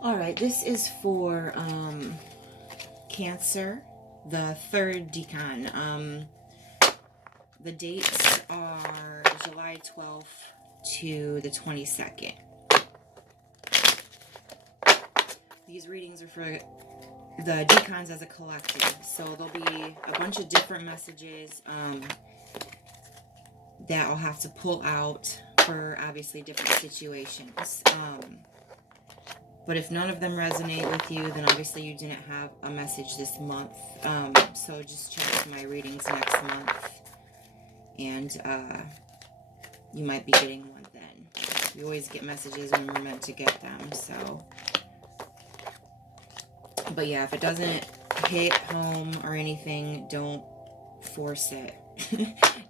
All right, this is for Cancer, the third decan. The dates are July 12th to the 22nd. These readings are for the decans as a collective, so there'll be a bunch of different messages that I'll have to pull out for obviously different situations. But if none of them resonate with you, then obviously you didn't have a message this month. So just check my readings next month, and you might be getting one then. We always get messages when we're meant to get them. So, but yeah, if it doesn't hit home or anything, don't force it.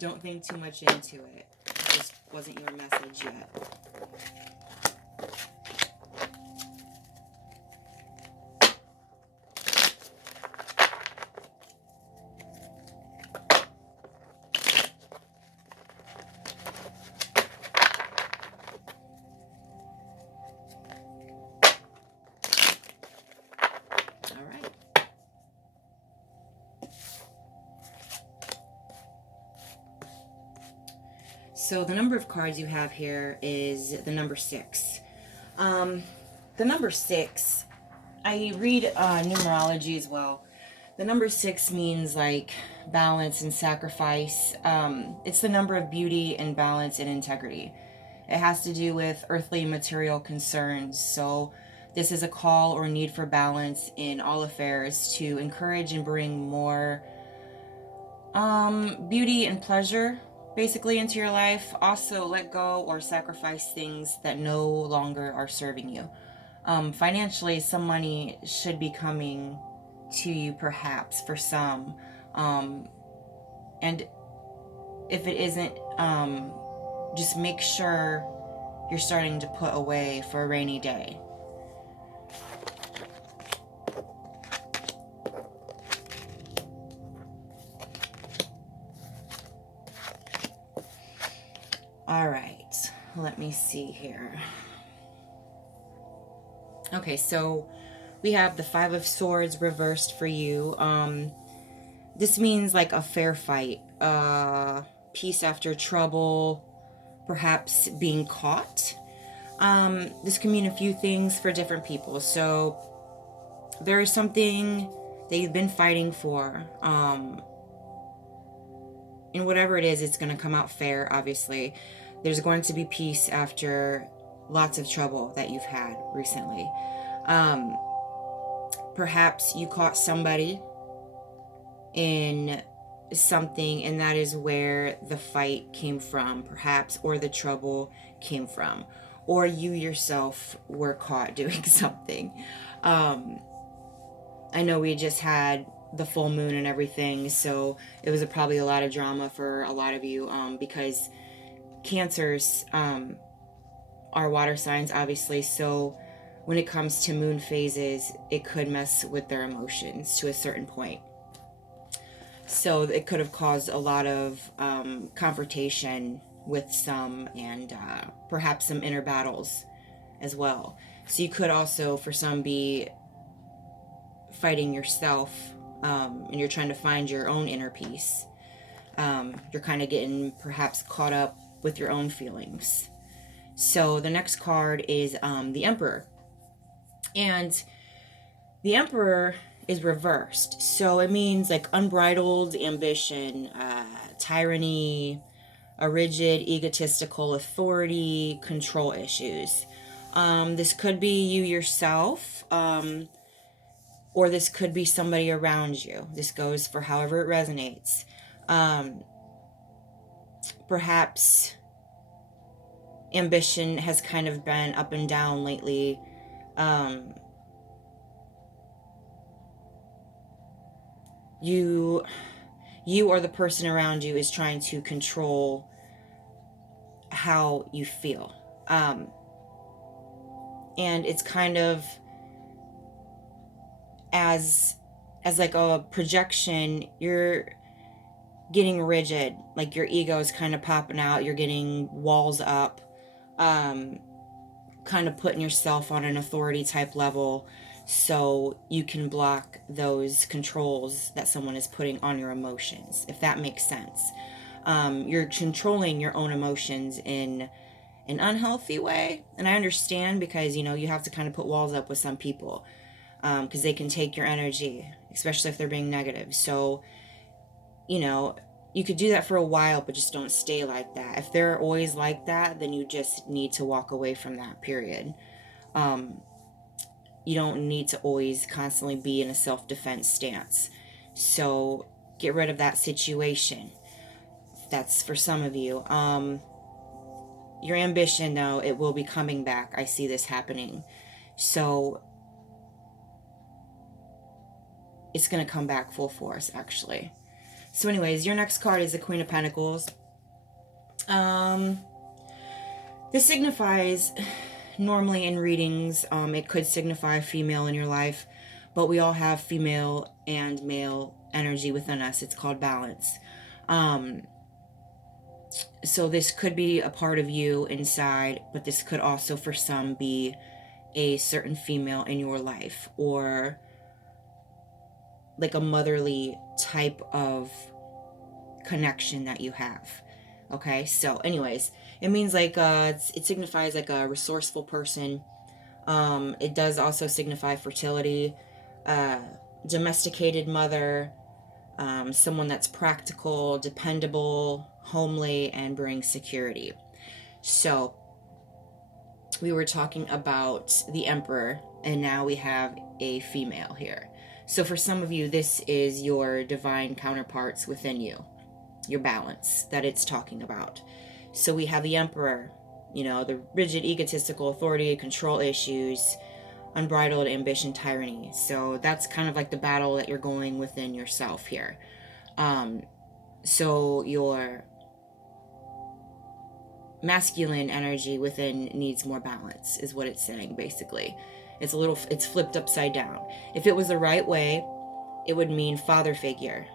Don't think too much into it. It just wasn't your message yet. So the number of cards you have here is the number 6. The number 6, I read numerology as well. The number 6 means like balance and sacrifice. It's the number of beauty and balance and integrity. It has to do with earthly material concerns. So this is a call or need for balance in all affairs to encourage and bring more beauty and pleasure basically into your life. Also let go or sacrifice things that no longer are serving you. Financially, some money should be coming to you perhaps for some. And if it isn't, just make sure you're starting to put away for a rainy day. All right, let me see here. Okay, so we have the 5 of Swords reversed for you. This means like a fair fight, peace after trouble, perhaps being caught. This can mean a few things for different people. So there is something that you've been fighting for. And whatever it is, it's going to come out fair, obviously. There's going to be peace after lots of trouble that you've had recently. Perhaps you caught somebody in something, and that is where the fight came from, perhaps, or the trouble came from, or you yourself were caught doing something. I know we just had the full moon and everything, so it was probably a lot of drama for a lot of you, because Cancers are water signs, obviously, so when it comes to moon phases, it could mess with their emotions to a certain point. So it could have caused a lot of confrontation with some, and perhaps some inner battles as well. So you could also, for some, be fighting yourself, and you're trying to find your own inner peace. You're kind of getting perhaps caught up with your own feelings. So the next card is the Emperor. And the Emperor is reversed. So it means like unbridled ambition, tyranny, a rigid, egotistical authority, control issues. This could be you yourself, or this could be somebody around you. This goes for however it resonates. Perhaps ambition has kind of been up and down lately. You or the person around you is trying to control how you feel. And it's kind of as like a projection, you're getting rigid, like your ego is kind of popping out, you're getting walls up, kind of putting yourself on an authority type level so you can block those controls that someone is putting on your emotions, if that makes sense. You're controlling your own emotions in an unhealthy way. And I understand, because, you have to kind of put walls up with some people, because they can take your energy, especially if they're being negative. So, you could do that for a while, but just don't stay like that. If they're always like that, then you just need to walk away from that, period. You don't need to always constantly be in a self-defense stance. So get rid of that situation. That's for some of you. Your ambition, though, it will be coming back. I see this happening. So it's going to come back full force, actually. So anyways, your next card is the Queen of Pentacles. This signifies, normally in readings, it could signify female in your life, but we all have female and male energy within us. It's called balance. So this could be a part of you inside, but this could also for some be a certain female in your life, or like a motherly type of connection that you have. Okay, so anyways, it means like it signifies like a resourceful person. It does also signify fertility, domesticated mother, someone that's practical, dependable, homely, and brings security. So we were talking about the Emperor, and now we have a female here. So for some of you, this is your divine counterparts within you, your balance that it's talking about. So we have the Emperor, the rigid, egotistical, authority, control issues, unbridled ambition, tyranny. So that's kind of like the battle that you're going within yourself here. So your masculine energy within needs more balance, is what it's saying, basically. It's flipped upside down. If it was the right way, it would mean father figure,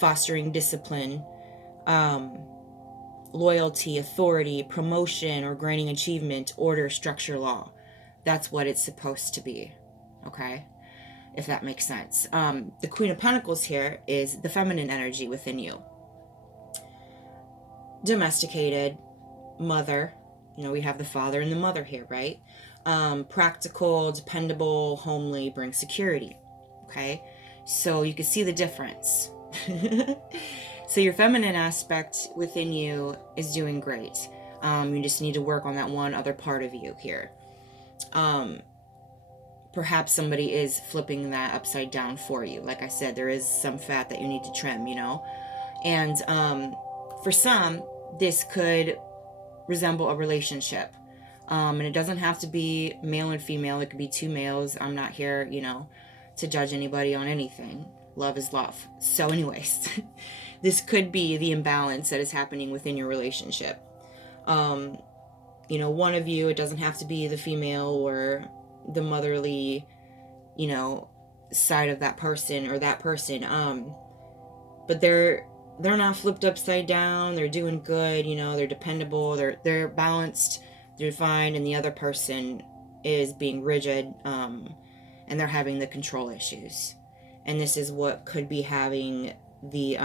fostering discipline, loyalty, authority, promotion, or granting achievement, order, structure, law. That's what it's supposed to be. Okay? If that makes sense. The Queen of Pentacles here is the feminine energy within you. Domesticated, mother. We have the father and the mother here, right? Practical, dependable, homely, brings security. Okay? So you can see the difference. So your feminine aspect within you is doing great. You just need to work on that one other part of you here. Perhaps somebody is flipping that upside down for you. Like I said, there is some fat that you need to trim, And for some, this could resemble a relationship. And it doesn't have to be male and female. It could be two males. I'm not here, to judge anybody on anything. Love is love. So anyways, this could be the imbalance that is happening within your relationship. One of you, it doesn't have to be the female or the motherly, side of that person or that person. But they're not flipped upside down. They're doing good. They're dependable. They're balanced. They're fine. And the other person is being rigid, and they're having the control issues. And this is what could be having the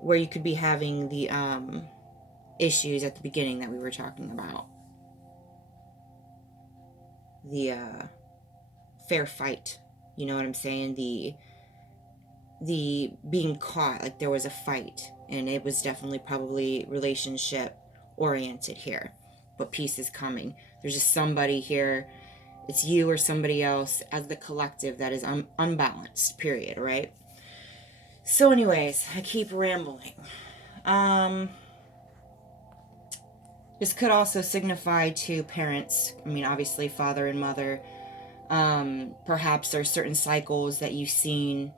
where you could be having the issues at the beginning that we were talking about. The fair fight. You know what I'm saying? The being caught, like there was a fight, and it was definitely probably relationship oriented here. But peace is coming. There's just somebody here. It's you or somebody else as the collective that is unbalanced, period, right? So anyways, I keep rambling. This could also signify to parents. Obviously father and mother. Perhaps there are certain cycles that you've seen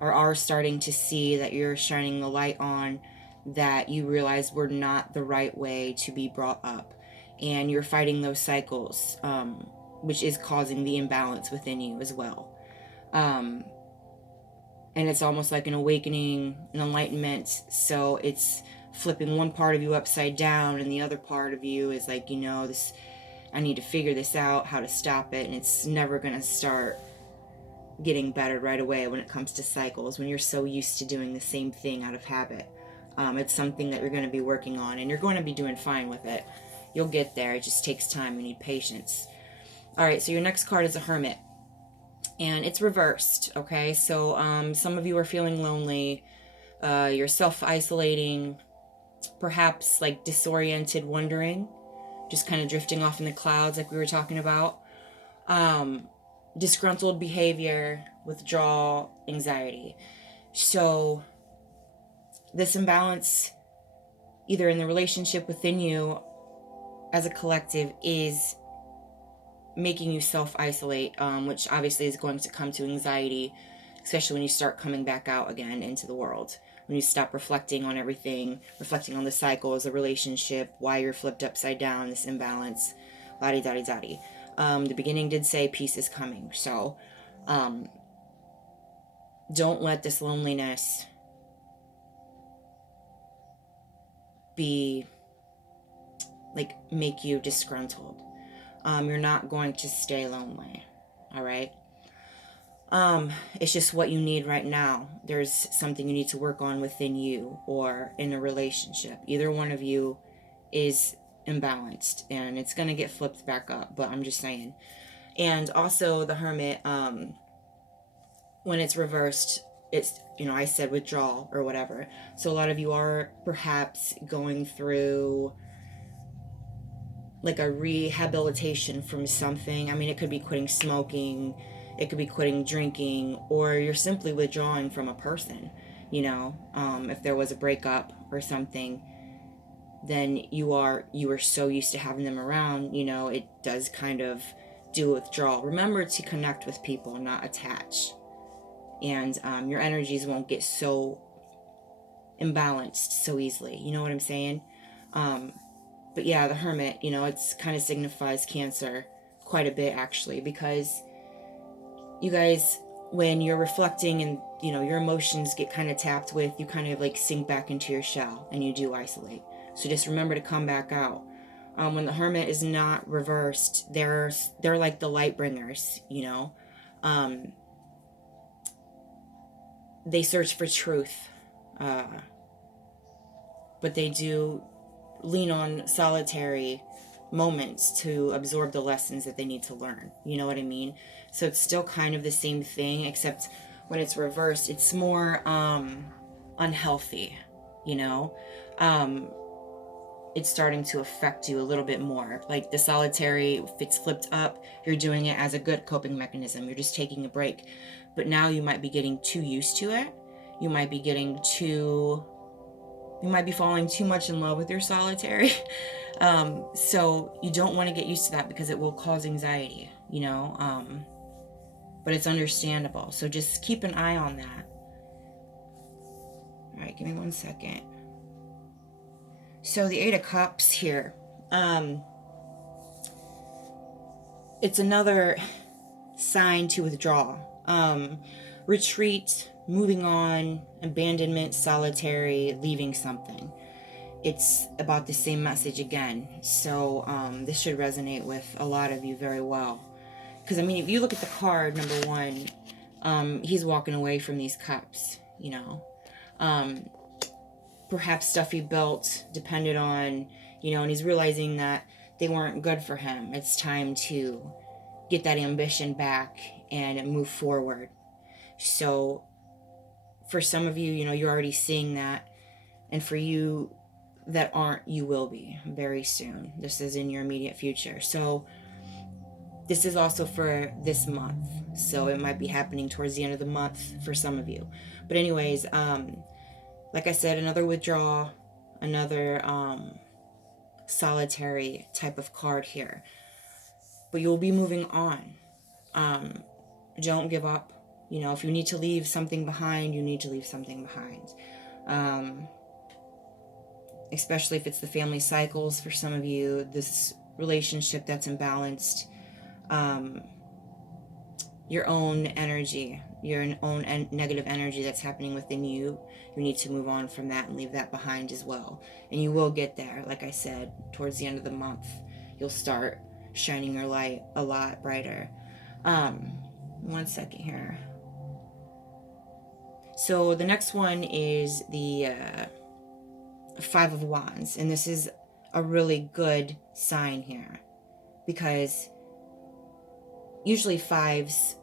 or are starting to see that you're shining the light on, that you realize were not the right way to be brought up. And you're fighting those cycles, which is causing the imbalance within you as well. And it's almost like an awakening, an enlightenment. So it's flipping one part of you upside down, and the other part of you is like, this, I need to figure this out, how to stop it, and it's never going to start getting better right away when it comes to cycles, when you're so used to doing the same thing out of habit. It's something that you're going to be working on, and you're going to be doing fine with it. You'll get there. It just takes time. You need patience. All right, so your next card is a Hermit, and it's reversed, okay? So some of you are feeling lonely. You're self-isolating, perhaps like disoriented, wondering, just kind of drifting off in the clouds like we were talking about. Disgruntled behavior, withdrawal, anxiety. So this imbalance, either in the relationship within you as a collective, is making you self-isolate, which obviously is going to come to anxiety, especially when you start coming back out again into the world. When you stop reflecting on everything, reflecting on the cycles, the relationship, why you're flipped upside down, this imbalance, la-di-da-di-da-di. The beginning did say peace is coming. So don't let this loneliness be like make you disgruntled. You're not going to stay lonely. All right. It's just what you need right now. There's something you need to work on within you or in a relationship. Either one of you is imbalanced, and it's going to get flipped back up, but I'm just saying. And also the Hermit, when it's reversed, it's, I said withdrawal or whatever. So a lot of you are perhaps going through like a rehabilitation from something. I mean, it could be quitting smoking, it could be quitting drinking, or you're simply withdrawing from a person. If there was a breakup or something, then you were so used to having them around, it does kind of do withdrawal. Remember to connect with people, not attach. And your energies won't get so imbalanced so easily. You know what I'm saying? But yeah, the Hermit, it's kind of signifies Cancer quite a bit, actually, because you guys, when you're reflecting and, your emotions get kind of tapped with, you kind of like sink back into your shell and you do isolate. So just remember to come back out. When the Hermit is not reversed, they're like the light bringers, they search for truth, but they do lean on solitary moments to absorb the lessons that they need to learn. You know what I mean? So it's still kind of the same thing, except when it's reversed, it's more unhealthy, it's starting to affect you a little bit more. Like the solitary, if it's flipped up, you're doing it as a good coping mechanism. You're just taking a break. But now you might be getting too used to it. You might be falling too much in love with your solitary. So you don't want to get used to that because it will cause anxiety, but it's understandable. So just keep an eye on that. All right, give me 1 second. So the Eight of Cups here, it's another sign to withdraw, retreat, moving on, abandonment, solitary, leaving something. It's about the same message again. So this should resonate with a lot of you very well. Because, if you look at the card, number one, he's walking away from these cups, perhaps stuff he built depended on, and he's realizing that they weren't good for him. It's time to get that ambition back and move forward. So for some of you, you're already seeing that. And for you that aren't, you will be very soon. This is in your immediate future. So this is also for this month. So it might be happening towards the end of the month for some of you. But anyways, like I said, another withdrawal, another solitary type of card here. But you'll be moving on. Don't give up. If you need to leave something behind, you need to leave something behind. Especially if it's the family cycles for some of you, this relationship that's imbalanced, your own energy your own negative energy that's happening within you. You need to move on from that and leave that behind as well. And you will get there. Like I said, towards the end of the month, you'll start shining your light a lot brighter. 1 second here. So the next one is the Five of Wands, and this is a really good sign here, because usually fives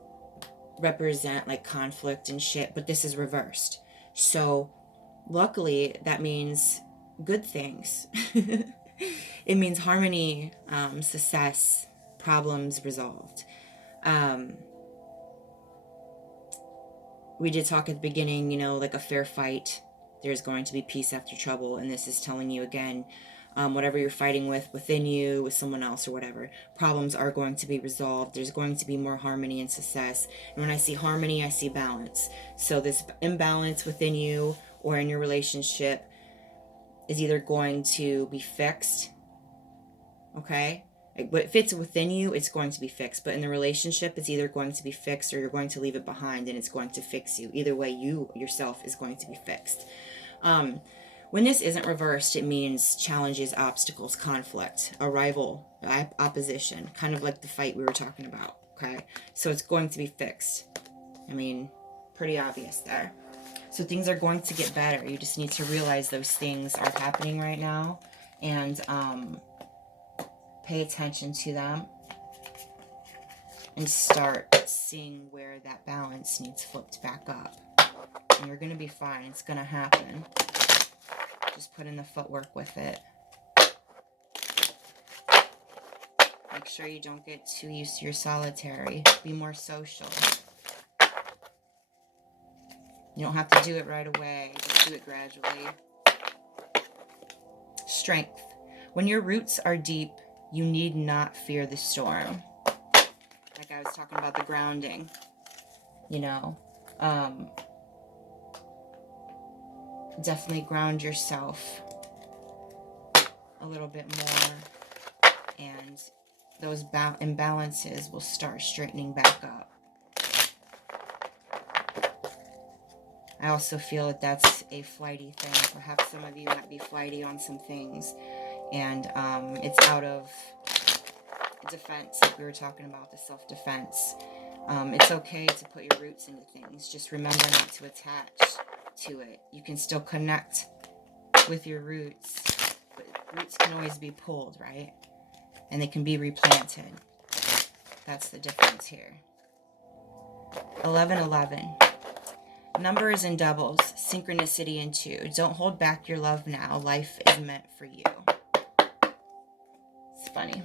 represent like conflict and shit, but this is reversed. So luckily that means good things. It means harmony, success, problems resolved. We did talk at the beginning, you know, like a fair fight, there's going to be peace after trouble, and this is telling you again, whatever you're fighting with within you, with someone else or whatever, problems are going to be resolved. There's going to be more harmony and success. And when I see harmony, I see balance. So this imbalance within you or in your relationship is either going to be fixed, okay? But if it's within you, it's going to be fixed. But in the relationship, it's either going to be fixed or you're going to leave it behind and it's going to fix you. Either way, you yourself is going to be fixed. When this isn't reversed, it means challenges, obstacles, conflict, a rival, opposition, kind of like the fight we were talking about, okay? So it's going to be fixed. I mean, pretty obvious there. So things are going to get better. You just need to realize those things are happening right now and pay attention to them and start seeing where that balance needs flipped back up. And you're going to be fine. It's going to happen. Just put in the footwork with it. Make sure you don't get too used to your solitary. Be more social. You don't have to do it right away. Just do it gradually. Strength. When your roots are deep, you need not fear the storm. Like I was talking about the grounding. You know, definitely ground yourself a little bit more, and those imbalances will start straightening back up. I also feel that that's a flighty thing. Perhaps some of you might be flighty on some things, and it's out of defense, like we were talking about, the self-defense. It's okay to put your roots into things. Just remember not to attach to it. You can still connect with your roots, but roots can always be pulled, right? And they can be replanted. That's the difference here. 1111. Numbers and doubles, synchronicity in 2. Don't hold back your love now. Life is meant for you. It's funny.